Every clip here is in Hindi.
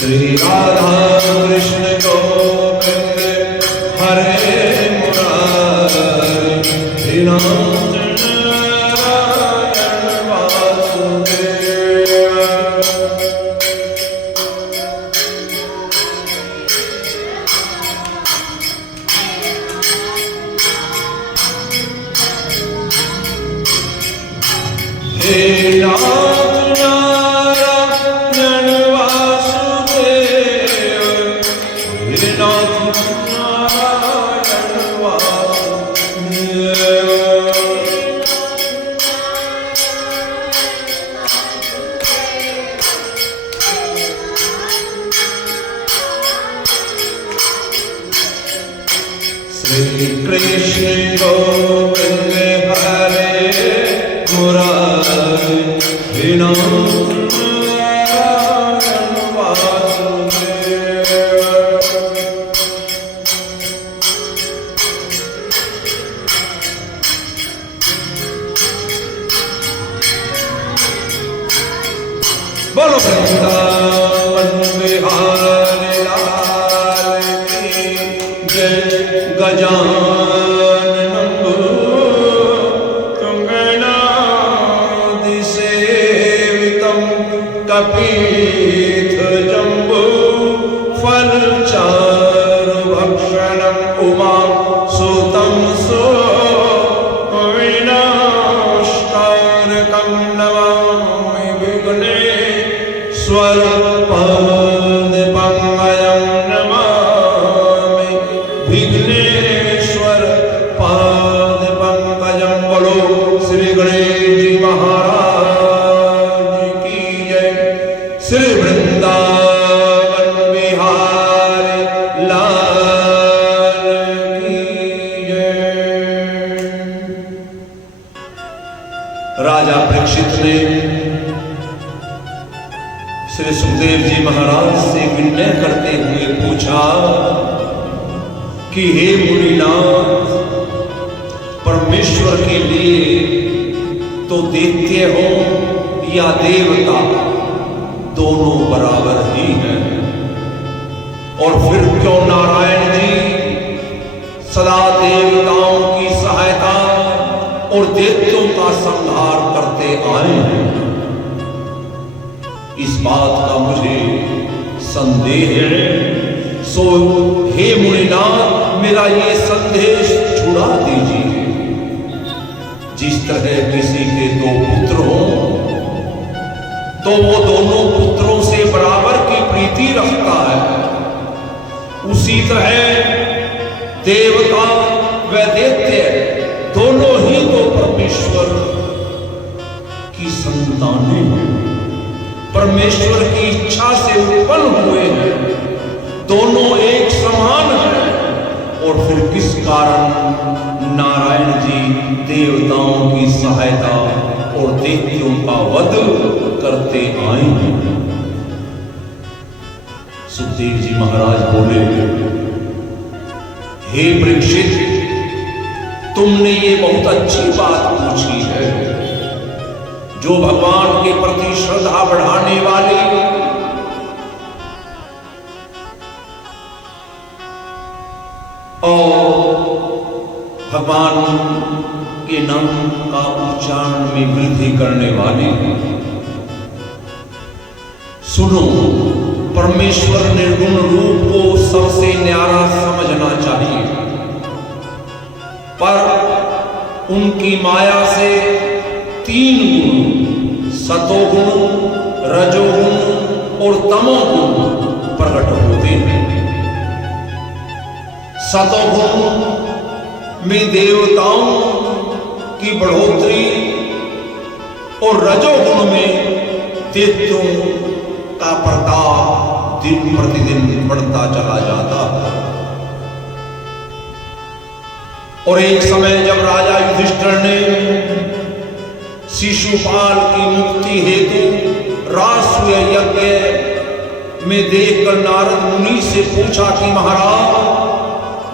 श्री राधा कृष्ण गोविंद हरे मुरारी नारायण वासुदेव। हे श्री कृष्ण गोविंद हरे मुरारी नारायण वासुदेव। बोलो वृंदावन बिहारी लाल की जय। गजाननं तुंगनादिसेवितं कपीथजम्बू फलचारुभक्षणम् उमासुतं विनाशकारकं नमामि विघ्नेश्वरपादपङ्कजं नमामि विघ्नेश्वर पाद पंकजं। बोलो श्री गणेश जी महाराज की जय। श्री वृंदावन बिहारी लाल की जय। राजा परीक्षित ने श्री सुखदेव जी महाराज से विनय करते हुए पूछा कि हे मुनिनाथ, परमेश्वर के लिए तो दैत्य हो या देवता दोनों बराबर ही हैं, और फिर क्यों नारायण जी सदा देवताओं की सहायता और दैत्यों का संहार करते आए हैं? इस बात का मुझे संदेह है। सो हे मुनिनाथ, मेरा ये संदेश छुड़ा दीजिए। जिस तरह किसी के दो पुत्र हों तो वो दोनों पुत्रों से बराबर की प्रीति रखता है, उसी तरह देवता व दैत्य दोनों ही तो परमेश्वर की संतानें हैं, परमेश्वर की इच्छा से उत्पन्न हुए हैं, दोनों एक समान हैं। और फिर किस कारण नारायण जी देवताओं की सहायता और दैत्यों का वध करते आए हैं? सुखदेव जी महाराज बोले, हे परीक्षित, तुमने ये बहुत अच्छी बात पूछी है। जो भगवान के प्रति श्रद्धा बढ़ाने वाले और भगवान के नाम का उच्चारण में वृद्धि करने वाले, सुनो, परमेश्वर निर्गुण रूप को सबसे न्यारा समझना चाहिए, पर उनकी माया से तीन गुण, सतोगुण, रजोगुण और तमोगुण प्रकट होते हैं। सतोगुण में देवताओं की बढ़ोतरी और रजोगुण में दैत्यों का प्रताप दिन प्रतिदिन बढ़ता चला जाता है। और एक समय जब राजा युधिष्ठिर ने शिशुपाल की मुक्ति हेतु राष्ट्रीय यज्ञ में देखकर नारद मुनि से पूछा कि महाराज,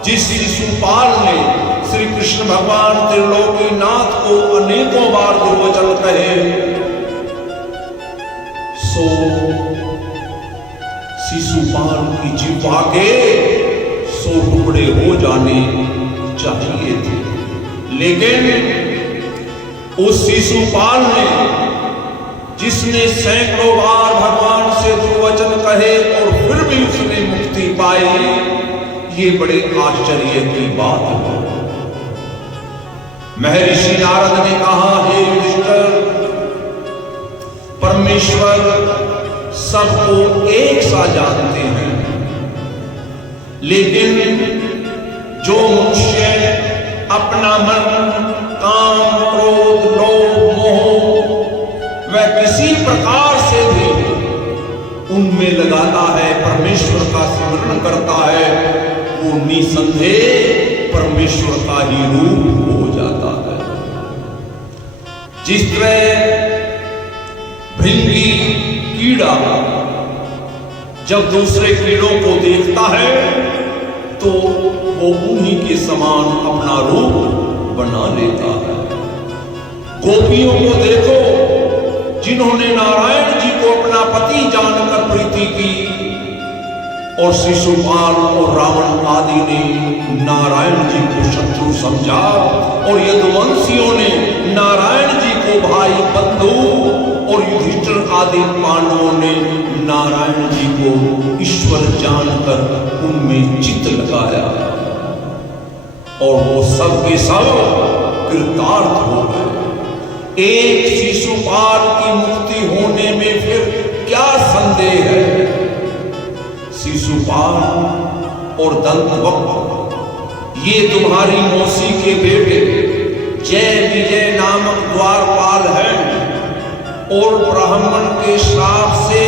जिस शिशुपाल ने श्री कृष्ण भगवान त्रिलोकीनाथ को अनेकों बार दुर्वचन कहे, सो शिशुपाल की जिह्वा के 100 टुकड़े हो जाने चाहिए थे, लेकिन उस शिशुपाल ने, जिसने सैकड़ों बार भगवान से दुर्वचन कहे और फिर भी उसने मुक्ति पाई, ये बड़े आश्चर्य की बात है। महर्षि नारद ने कहा, हे युधिष्ठिर, परमेश्वर सबको एक सा जानते हैं, लेकिन जो मनुष्य अपना मन काम, क्रोध, लोभ, मोह वह किसी प्रकार से भी उनमें लगाता है, परमेश्वर का स्मरण करता है, वो निसंदेह परमेश्वर का ही रूप हो जाता है। जिस तरह भृंगी कीड़ा जब दूसरे कीड़ों को देखता है तो वो उन्हीं के समान अपना रूप बना लेता है। गोपियों को देखो, जिन्होंने नारायण जी को अपना पति जानकर प्रीति की, और शिशुपाल और रावण आदि ने नारायण जी को शत्रु समझा, और यदुवंशियों ने नारायण जी को भाई बंधु, और युधिष्ठिर आदि पांडवों ने नारायण जी को ईश्वर जानकर उनमें चित्त लगाया, और वो सब के सब कृतार्थ हो गए। एक शिशुपाल की मुक्ति होने में फिर क्या संदेह है। शिशुपाल और दंतवक्र ये तुम्हारी मौसी के बेटे जय विजय नामक द्वारपाल हैं, और ब्राह्मण के श्राप से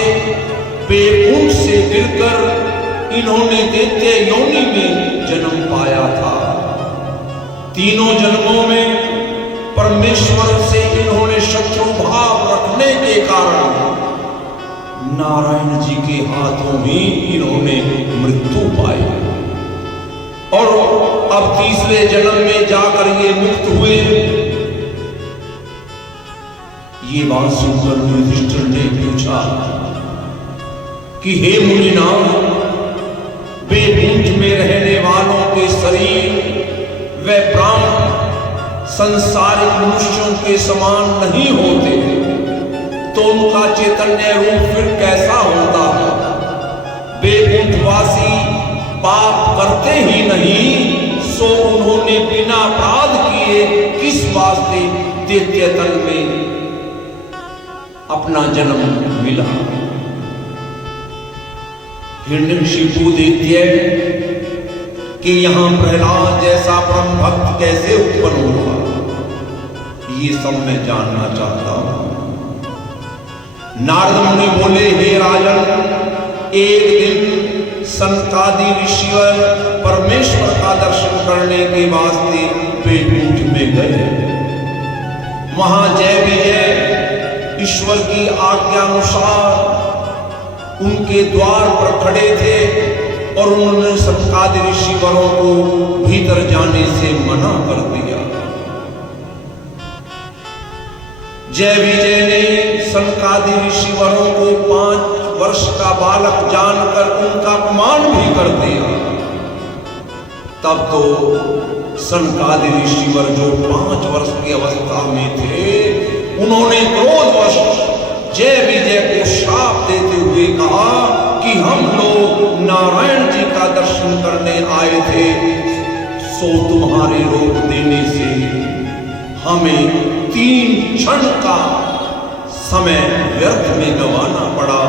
बेकुंठ से गिरकर इन्होंने दैत्य योनि में जन्म पाया था। तीनों जन्मों में परमेश्वर से इन्होंने शत्रु भाव रखने के कारण नारायण जी के हाथों में इन्होंने मृत्यु पाई, और अब तीसरे जन्म में जाकर ये मुक्त हुए। ये बात सुनकर युधिष्ठिर ने पूछा कि हे मुनिनाथ, बेकुंठ में रहने वालों के शरीर वे प्राण संसारिक मनुष्यों के समान नहीं होते, तो उनका चैतन्य रूप फिर कैसा होता है? बेकुंठवासी पाप करते ही नहीं, सो उन्होंने बिना अपराध किए किस वास्ते दैत्य तल में अपना जन्म मिला? हिरण्यकशिपु दैत्य कि यहां प्रहलाद जैसा परम भक्त कैसे उत्पन्न हुआ, ये सब मैं जानना चाहता हूं। नारद मुनि बोले, हे राजन, एक दिन सनकादि ऋषिवर परमेश्वर का दर्शन करने के वास्ते बेकुंठ में गए। वहां जय विजय ईश्वर की आज्ञानुसार उनके द्वार पर खड़े थे, और उन्होंने सनकादि ऋषिवरों को भीतर जाने से मना कर दिया। जय विजय ने सनकादि ऋषिवरों को 5 वर्ष का बालक जानकर उनका अपमान भी कर दिया। तब तो सनकादि ऋषिवर जो 5 वर्ष की अवस्था में थे, उन्होंने क्रोधवश जय विजय को श्राप देते हुए कहा कि हम लोग नारायण जी का दर्शन करने आए थे, सो तुम्हारे रोक देने से हमें 3 क्षण का समय व्यर्थ में गंवाना पड़ा।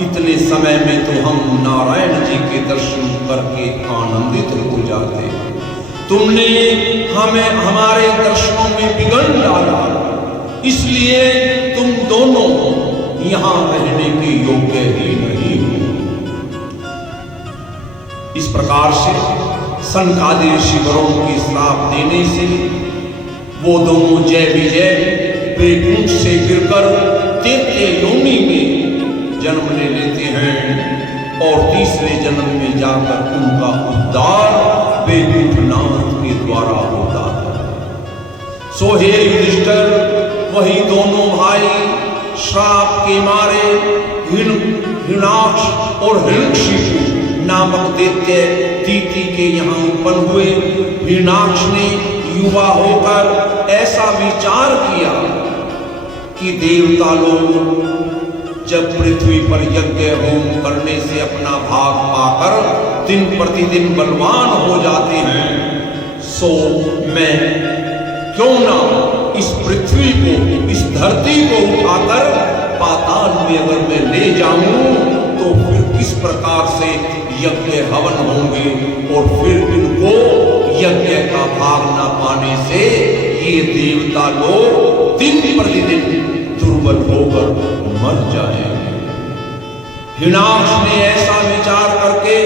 इतने समय में तो हम नारायण जी के दर्शन करके आनंदित हो जाते। तुमने हमें हमारे दर्शनों में बिगड़ डाला, इसलिए तुम दोनों यहां रहने के योग्य ही नहीं हो। इस प्रकार से सनकादि ऋषिवरों के श्राप देने से वो दोनों जय विजय बेकुंठ से गिरकर दैत्य योनि में जन्म ले लेते हैं। और तीसरे जन्म में जाकर उनका उद्धार वैकुंठनाथ के द्वारा होता है। सो हे युधिष्ठिर, वही दोनों भाई श्राप के मारे हिरण्याक्ष और हिरण्यकशिपु नामक दैत्य दीति के यहाँ उत्पन्न हुए। हिरण्याक्ष ने युवा होकर ऐसा विचार किया कि देवता लोग जब पृथ्वी पर यज्ञ होम करने से अपना भाग पाकर दिन प्रतिदिन बलवान हो जाते हैं, सो मैं क्यों ना इस पृथ्वी को, इस धरती को उठाकर पाताल में अगर मैं ले जाऊं तो फिर किस प्रकार से यज्ञ हवन होंगे और फिर इनको यज्ञ का भाग न पाने से ये देवता लोग दिन प्रतिदिन दुर्बल होकर मर जाएंगे। हिरण्याक्ष ने ऐसा विचार करके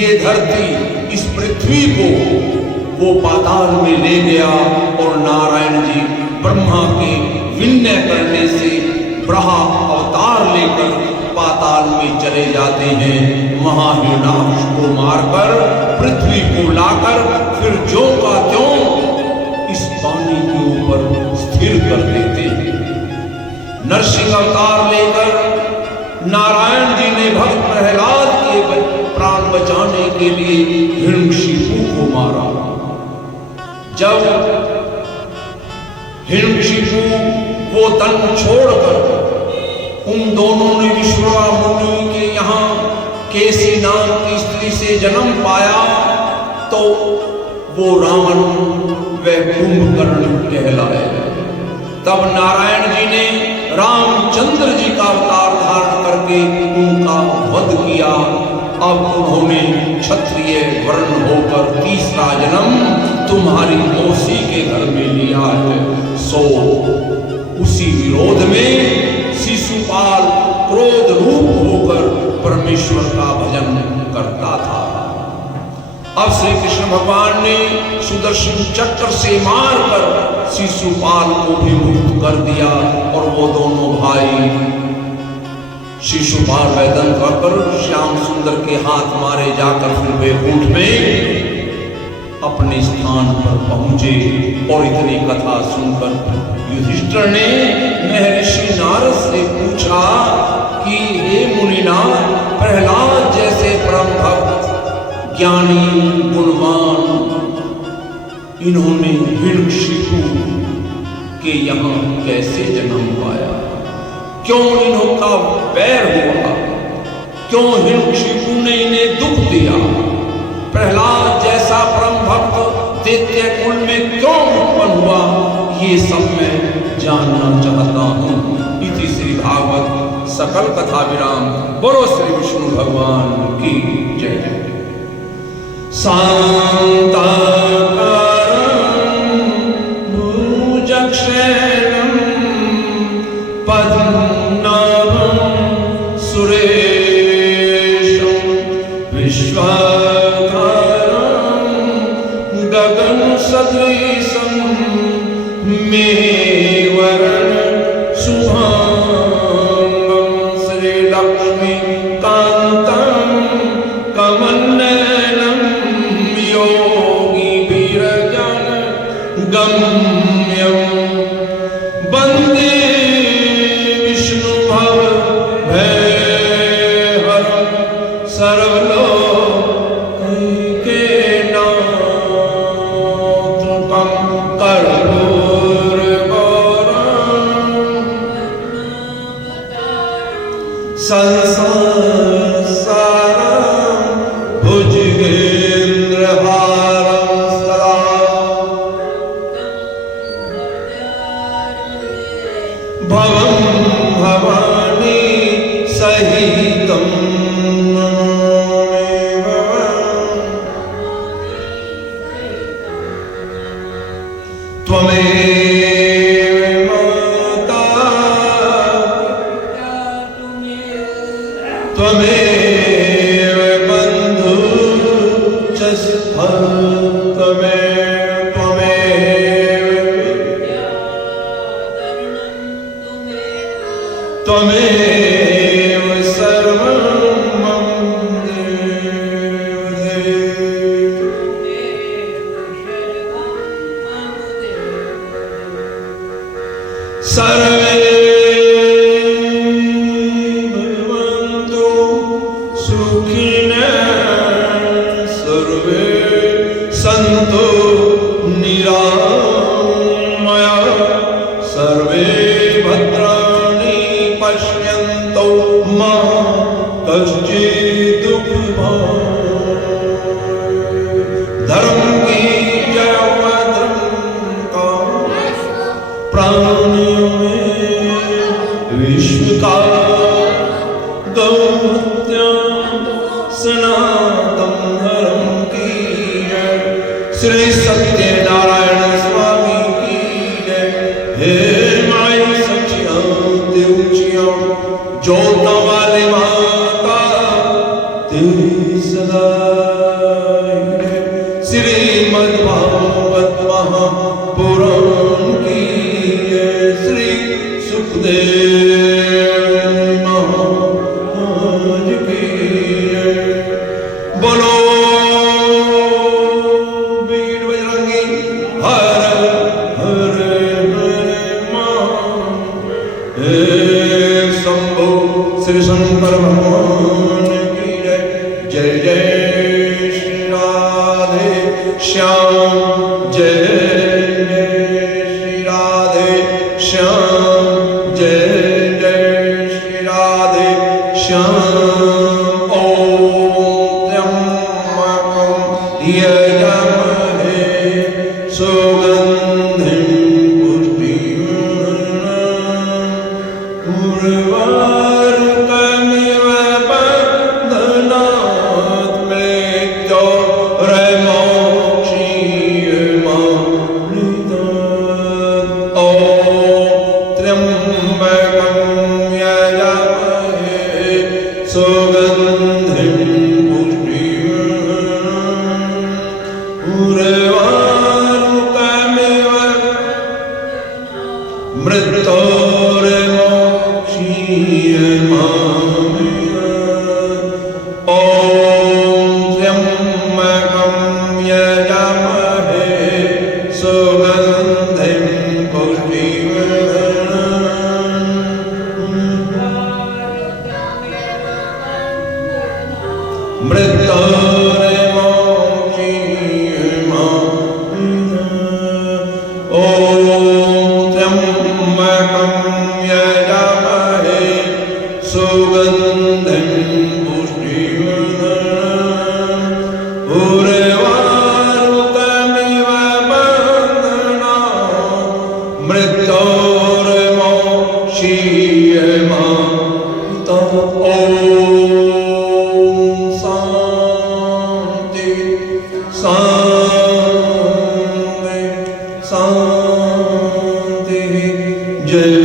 ये धरती, इस पृथ्वी को वो पाताल में ले गया और नारायण जी ब्रह्मा के विनय करने से ब्रहा अवतार लेकर पाताल में चले जाते हैं। महाहिरण्याक्ष को मारकर पृथ्वी को लाकर फिर ज्यों का त्यों इस पानी के ऊपर स्थिर कर देते हैं। नरसिंह अवतार लेकर नारायण जी ने भक्त प्रहलाद के प्राण बचाने के लिए हिरण्यकशिपु को मारा। जब हिरण्यकशिपु वो तन छोड़कर उन दोनों ने विश्रवा मुनि के यहाँ केसी नाम की स्त्री से जन्म पाया तो वो रावण व कुंभकर्ण कहलाए। तब नारायण जी ने रामचंद्र जी का अवतार धारण करके उनका वध किया। अब उन्होंने क्षत्रिय वर्ण होकर तीसरा जन्म तुम्हारी मौसी के घर में लिया है। सो उसी विरोध में शिशुपाल क्रोध रूप होकर परमेश्वर का भजन करता था। अब श्री कृष्ण भगवान ने सुदर्शन चक्र से मारकर शिशुपाल को भी मुक्त कर दिया और वो दोनों भाई शिशुपाल वैदन कर श्याम सुंदर के हाथ मारे जाकर फिर वैकुंठ में अपने स्थान पर पहुंचे। और इतनी कथा सुनकर युधिष्ठिर ने महर्षि नारद से पूछा कि हे मुनिनाथ, प्रहलाद जैसे परम भक्त, ज्ञानी, गुणवान, इन्होंने हिरण्यकशिपु के यहाँ कैसे जन्म पाया? क्यों इनका वैर हुआ? क्यों हिरण्यकशिपु ने इन्हें दुख दिया? प्रहलाद जैसा परम भक्त दैत्य कुल में क्यों उत्पन्न हुआ? ये सब मैं जानना चाहता हूँ। इति श्री भागवत सकल कथा विराम। बोलो श्री विष्णु भगवान की जय। शांताकारं भुजगशयनं पद्मनाभं सुरेशं विश्वाधारं गगनसदृशं मेघवर्णं शुभांगं श्रीलक्ष्मीकान्तं कमलनयनं योगिभिर्जन गम्यं वन्दे विष्णु भवभयहरं सर्वलोकैकनाथं कर्पूरगौरं संसारसारं भुजगेन्द्रहारं सदा भवं भवानी सहितं नमामि भवं। त्वमेव माता त्वमेव बन्धु च सखा त्वमेव त्वमेव सर्वं मम मां कष्टे दुख धर्म की जय धर्म का प्राण में विश्व का गौहत्या सनातन धर्म की जय। श्री सत्यनारायण स्वामी की जय। हे माई सचिया देवचिया जोता वाले माता तेरी सदा श्रीमद् भागवत महापुराण की जय। श्री सुखदेव महाराज की जय। बोलो वीर बजरंगी हर हर हर हे शंभो श्री शंकर भगवान की जय। जय जय श्री राधे श्याम जय जय श्री राधे श्याम जय जय श्री राधे श्याम। ओम त्र्यंबकं यजामहे सुगंधिं पुष्टिवर्धनम् उर्वारुकमिव बन्धनात् मृत्योर्मोक्षीयमामृतात्। ॐ त्र्यंबकं यजामहे सुगंधिं पुष्टिवर्धनम् उर्वारुकमिव मृत्योर्मोक्षीयमामृतात्। ॐ त्र्यंबकं यजामहे सुगंधिं पुष्टिवर्धनम् मृत्योर्मोक्षीयमामृतात्। ॐ त्र्यंबकं यजामहे सुगंधिं पुष्टिवर्धनम् उर्वारुकमिव बन्धनात् मृत्योर्मोक्षीयमामृतात्। शांति शांति जय